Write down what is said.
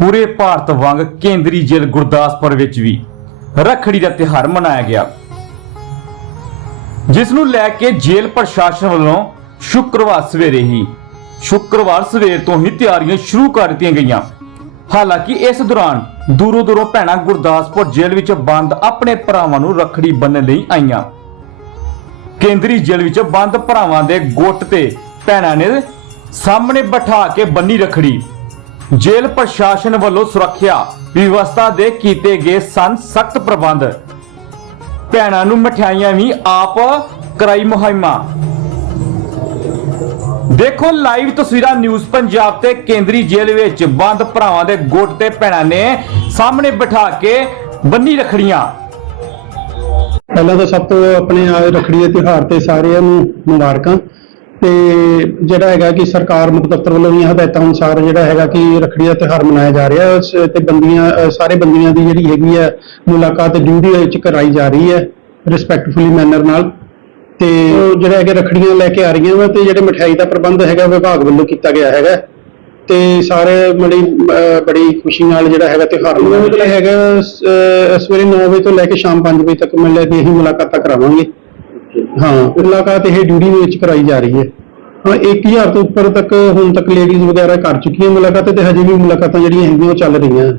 ਪੂਰੇ ਭਾਰਤ ਵਾਂਗ ਕੇਂਦਰੀ ਜੇਲ੍ਹ ਗੁਰਦਾਸਪੁਰ ਵਿੱਚ ਵੀ ਰੱਖੜੀ ਦਾ ਤਿਉਹਾਰ ਮਨਾਇਆ ਗਿਆ। ਜਿਸ ਨੂੰ ਲੈ ਕੇ ਜੇਲ੍ਹ ਪ੍ਰਸ਼ਾਸਨ ਵੱਲੋਂ ਸ਼ੁੱਕਰਵਾਰ ਸਵੇਰੇ ਹੀ, ਸ਼ੁੱਕਰਵਾਰ ਸਵੇਰ ਤੋਂ ਹੀ ਤਿਆਰੀਆਂ ਸ਼ੁਰੂ ਕਰ ਦਿੱਤੀਆਂ ਗਈਆਂ। ਹਾਲਾਂਕਿ ਇਸ ਦੌਰਾਨ ਦੂਰੋਂ ਦੂਰੋਂ ਭੈਣਾਂ ਗੁਰਦਾਸਪੁਰ ਜੇਲ੍ਹ ਵਿੱਚ ਬੰਦ ਆਪਣੇ ਭਰਾਵਾਂ ਨੂੰ ਰੱਖੜੀ ਬੰਨਣ ਲਈ ਆਈਆਂ। ਕੇਂਦਰੀ ਜੇਲ੍ਹ ਵਿੱਚ ਬੰਦ ਭਰਾਵਾਂ ਦੇ ਗੁੱਟ ਤੇ ਭੈਣਾਂ ਨੇ ਸਾਹਮਣੇ ਬਿਠਾ ਕੇ ਬੰਨੀ ਰੱਖੜੀ। ਜੇਲ੍ਹ ਪ੍ਰਸ਼ਾਸਨ ਵੱਲੋਂ ਸੁਰੱਖਿਆ ਵਿਵਸਥਾ ਦੇ ਕੀਤੇ ਗਏ ਸਨ ਸਖਤ ਪ੍ਰਬੰਧ। ਭੈਣਾਂ ਨੂੰ ਮਠਿਆਈਆਂ ਵੀ ਆਪ ਕਰਾਈ ਮੁਹਿੰਮਾਂ। ਦੇਖੋ ਲਾਈਵ ਤਸਵੀਰਾਂ ਨਿਊਜ਼ ਪੰਜਾਬ ਤੇ ਕੇਂਦਰੀ ਜੇਲ੍ਹ ਵਿੱਚ। ਬੰਦ ਭਰਾਵਾਂ ਦੇ ਗੁੱਟ ਤੇ ਭੈਣਾਂ ਨੇ ਸਾਹਮਣੇ ਬਿਠਾ ਕੇ ਬੰਨੀ ਰੱਖੜੀਆਂ। ਪਹਿਲਾਂ ਤਾਂ ਸਭ ਤੋਂ ਆਪਣੇ ਆ ਰੱਖੜੀ ਦੇ ਤਿਉਹਾਰ ਤੇ ਸਾਰਿਆਂ ਨੂੰ ਮੁਬਾਰਕਾਂ। ਤੇ ਜਿਹੜਾ ਹੈਗਾ ਕਿ ਸਰਕਾਰ ਮੁੱਖ ਦਫ਼ਤਰ ਵੱਲੋਂ ਵੀ ਹਦਾਇਤਾਂ ਅਨੁਸਾਰ ਜਿਹੜਾ ਹੈਗਾ ਕਿ ਰੱਖੜੀ ਦਾ ਤਿਉਹਾਰ ਮਨਾਇਆ ਜਾ ਰਿਹਾ ਹੈ। ਤੇ ਬੰਦੀਆਂ ਸਾਰੇ ਬੰਦੀਆਂ ਦੀ ਜਿਹੜੀ ਹੈਗੀ ਹੈ ਮੁਲਾਕਾਤ ਡਿਊਟੀ ਵਿੱਚ ਕਰਾਈ ਜਾ ਰਹੀ ਹੈ ਰਿਸਪੈਕਟਫੁਲੀ ਮੈਨਰ ਨਾਲ। ਤੇ ਉਹ ਜਿਹੜਾ ਹੈਗਾ ਰੱਖੜੀਆਂ ਲੈ ਕੇ ਆ ਰਹੀਆਂ ਵਾ ਤੇ ਜਿਹੜੇ ਮਠਿਆਈ ਦਾ ਪ੍ਰਬੰਧ ਹੈਗਾ ਵਿਭਾਗ ਵੱਲੋਂ ਕੀਤਾ ਗਿਆ ਹੈਗਾ। ਤੇ ਸਾਰੇ ਬੜੀ ਬੜੀ ਖੁਸ਼ੀ ਨਾਲ ਜਿਹੜਾ ਹੈਗਾ ਤਿਉਹਾਰ ਮਨਾਇਆ ਜਿਹੜਾ ਹੈਗਾ। ਸਵੇਰੇ 9 ਵਜੇ ਤੋਂ ਲੈ ਕੇ ਸ਼ਾਮ 5 ਵਜੇ ਤੱਕ ਮਿਲ ਕੇ ਅਸੀਂ ਮੁਲਾਕਾਤਾਂ ਕਰਾਵਾਂਗੇ। ਹਾਂ। ਮੁਲਾਕਾਤ ਇਹ ਡਿਊਟੀ ਦੇ ਵਿੱਚ ਕਰਾਈ ਜਾ ਰਹੀ ਹੈ। ਹਾਂ 1000 ਤੋਂ ਉੱਪਰ ਤੱਕ ਹੁਣ ਤੱਕ ਲੇਡੀਜ਼ ਵਗੈਰਾ ਕਰ ਚੁੱਕੀਆਂ ਮੁਲਾਕਾਤ ਤੇ ਹਜੇ ਵੀ ਮੁਲਾਕਾਤਾਂ ਜਿਹੜੀਆਂ ਹੈਗੀਆਂ ਉਹ ਚੱਲ ਰਹੀਆਂ।